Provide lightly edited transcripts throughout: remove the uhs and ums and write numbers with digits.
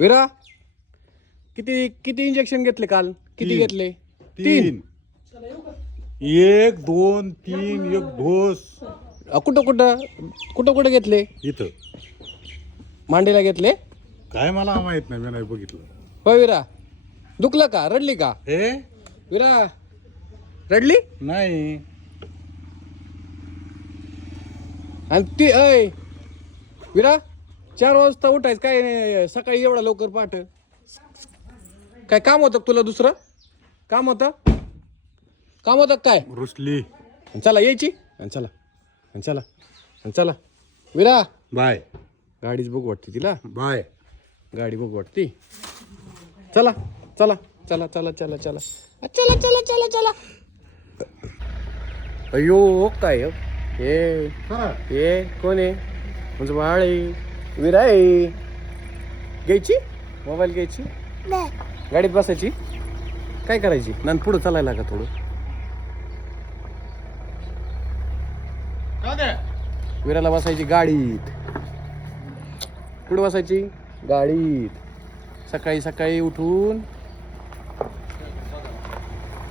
विरा किती किती इंजेक्शन घेतले काल? किती तीन. घेतले? 3 1 2 3 एक ढोस कुठं कुठं कुठं कुठं घेतले? इथं. मांडीला घेतले? काय मला माहित नाही, मी नाही बघितलं. होय विरा, दुखलं का? रडली का हे विरा? रडली? नाही. आणि ती अय विरा 4 वाजता उठायचं काय सकाळी एवढा लवकर पहाट? काय काम होतं का तुला? दुसरं काम होतं? काम होतं का काय? रुसली. चला यायची आणि चला आणि चला आणि चला विरा. बाय गाडीच बघू वाटते तिला, बाय. गाडी बघू वाटते. चला चला चला चला चला चला चला चला चला चला. अयो काय हो? हे कोण आहे? म्हणजे बाळ आहे, विरा आहे. घ्यायची मोबाईल घ्यायची, गाडीत बसायची, काय करायची? नंतर पुढं चालायला का थोडं? विराला बसायची गाडीत. कुठं बसायची? गाडीत. सकाळी सकाळी उठून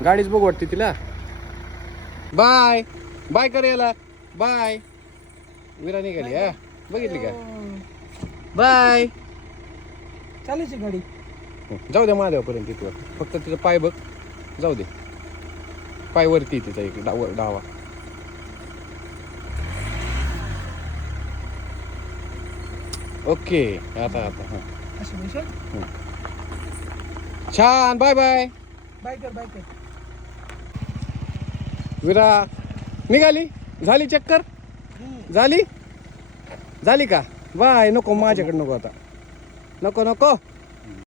गाडीच बघू वाटते तिला. बाय बाय कर याला, बाय. विरा निघाली. हा बघितली का? बाय. चालायची गाडी. जाऊ दे महादेवापर्यंत तिथवर, फक्त तिचा पाय बघ. जाऊ दे, पाय वरती तिचा एक डावा. ओके आता आता हा अशी बसेल. छान. Bye bye. बाय कर बाय कर. विरा निघाली. झाली चक्कर? झाली का? बाय. नको माझ्याकडे नको आता, नको नको.